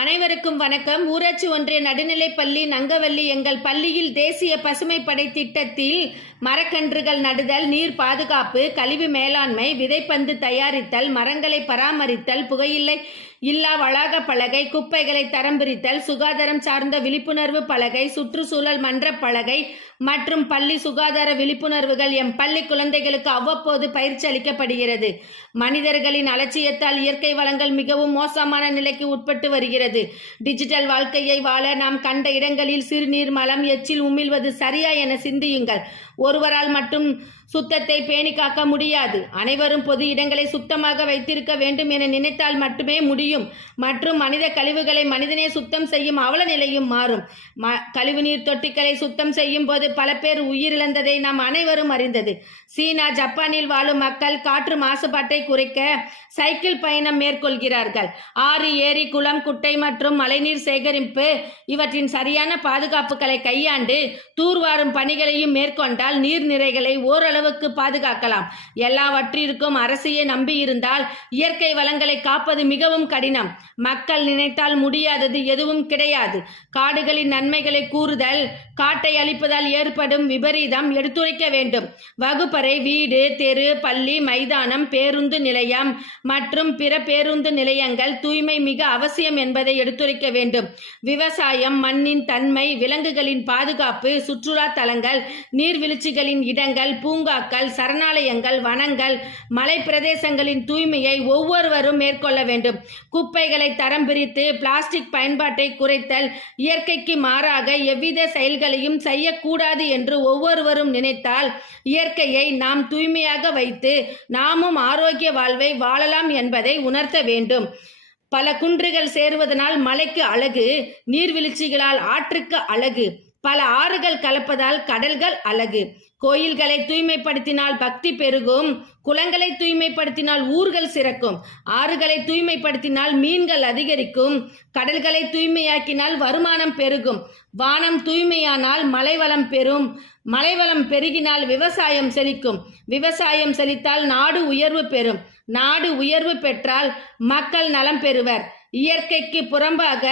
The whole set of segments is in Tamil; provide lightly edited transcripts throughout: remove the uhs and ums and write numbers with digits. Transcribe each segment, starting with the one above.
அனைவருக்கும் வணக்கம். ஊராட்சி ஒன்றிய நடுநிலைப்பள்ளி நங்கவள்ளி எங்கள் பள்ளியில் தேசிய பசுமை படை திட்டத்தில் மரக்கன்றுகள் நடுதல், நீர் பாதுகாப்பு, கழிவு மேலாண்மை, விதைப்பந்து தயாரித்தல், மரங்களை பராமரித்தல், புகையிலை இல்லா வளாக பலகை, குப்பைகளை தரம் பிரித்தல், சுகாதாரம் சார்ந்த விழிப்புணர்வு பலகை, சுற்றுச்சூழல் மன்ற பலகை மற்றும் பள்ளி சுகாதார விழிப்புணர்வுகள் எம் பள்ளி குழந்தைகளுக்கு அவ்வப்போது பயிற்சி அளிக்கப்படுகிறது. மனிதர்களின் அலட்சியத்தால் இயற்கை வளங்கள் மிகவும் மோசமான நிலைக்கு உட்பட்டு வருகிறது. டிஜிட்டல் வாழ்க்கையை வாழ நாம் கண்ட இடங்களில் சிறுநீர், மலம், எச்சில் உமிழ்வது சரியா என சிந்தியுங்கள். ஒருவரால் மட்டும் சுத்தத்தை பேணி காக்க முடியாது. அனைவரும் பொது இடங்களை சுத்தமாக வைத்திருக்க வேண்டும் என நினைத்தால் மட்டுமே முடியும். மற்றும் மனித கழிவுகளை மனிதனே சுத்தம் செய்யும் அவல நிலையும் மாறும். கழிவுநீர் தொட்டிகளை சுத்தம் செய்யும் போது பல பேர் உயிரிழந்ததை நாம் அனைவரும் அறிந்தது. சீனா, ஜப்பானில் வாழும் மக்கள் காற்று மாசுபாட்டை குறைக்க சைக்கிள் பயணம் மேற்கொள்கிறார்கள். ஆறு, ஏரி, குளம், குட்டை மற்றும் மழைநீர் சேகரிப்பு இவற்றின் சரியான பாதுகாப்புகளை கையாண்டு தூர்வாரும் பணிகளையும் மேற்கொண்டால் நீர்நிலைகளை ஓரளவுக்கு பாதுகாக்கலாம். எல்லாவற்றிற்கும் அரசையே நம்பியிருந்தால் இயற்கை வளங்களை காப்பது மிகவும் கடினம். மக்கள் நினைத்தால் முடியாதது எதுவும் கிடையாது. காடுகளின் நன்மைகளை கூறுதல், காட்டை அழிப்பதால் ஏற்படும் விபரீதம் எடுத்துரைக்க வேண்டும். வகுப்பறை, வீடு, தெரு, பள்ளி, மைதானம், பேருந்து நிலையம் மற்றும் பிற பேருந்து நிலையங்கள் தூய்மை மிக அவசியம் என்பதை எடுத்துரைக்க வேண்டும். விவசாயம், மண்ணின் தன்மை, விலங்குகளின் பாதுகாப்பு, சுற்றுலா தலங்கள், நீர்வீழ்ச்சிகளின் இடங்கள், பூங்காக்கள், சரணாலயங்கள், வனங்கள், மலை பிரதேசங்களின் தூய்மையை ஒவ்வொருவரும் மேற்கொள்ள வேண்டும். குப்பைகளை தரம் பிரித்து பிளாஸ்டிக் பயன்பாட்டை குறைத்தல், இயற்கைக்கு மாறாக எவ்வித செயல்களையும் செய்யக்கூடாது என்று ஒவ்வொருவரும் நினைத்தால் இயற்கையை நாம் தூய்மையாக வைத்து நாமும் ஆரோக்கிய வாழ்வை வாழலாம் என்பதை உணர்த்த வேண்டும். பல குன்றுகள் சேருவதனால் மலைக்கு அழகு, நீர்வீழ்ச்சிகளால் ஆற்றுக்கு அழகு, பல ஆறுகள் கலப்பதால் கடல்கள் அழகு. கோயில்களை தூய்மைப்படுத்தினால் பக்தி பெருகும், குளங்களை தூய்மைப்படுத்தினால் ஊர்கள் சிறக்கும், ஆறுகளை தூய்மைப்படுத்தினால் மீன்கள் அதிகரிக்கும், கடல்களை தூய்மையாக்கினால் வருமானம் பெருகும், வானம் தூய்மையானால் மலைவளம் பெறும், மலைவளம் பெருகினால் விவசாயம் செழிக்கும், விவசாயம் செழித்தால் நாடு உயர்வு பெறும், நாடு உயர்வு பெற்றால் மக்கள் நலம் பெறுவர். இயற்கைக்கு புறம்பாக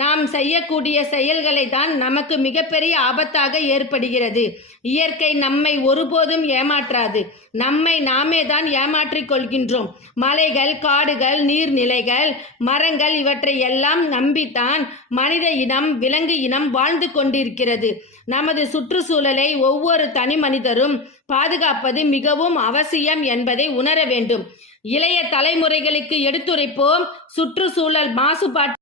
நாம் செய்யக்கூடிய செயல்களை தான் நமக்கு மிகப்பெரிய ஆபத்தாக ஏற்படுகிறது. இயற்கை நம்மை ஒருபோதும் ஏமாற்றாது. நம்மை நாமே தான் ஏமாற்றிக் கொள்கின்றோம். மலைகள், காடுகள், நீர்நிலைகள், மரங்கள் இவற்றை எல்லாம் நம்பித்தான் மனித இனம், விலங்கு இனம் வாழ்ந்து கொண்டிருக்கிறது. நமது சுற்றுச்சூழலை ஒவ்வொரு தனி மனிதரும் பாதுகாப்பது மிகவும் அவசியம் என்பதை உணர வேண்டும். இளைய தலைமுறைகளுக்கு எடுத்துரைப்போம். சுற்றுச்சூழல் மாசுபாட்டு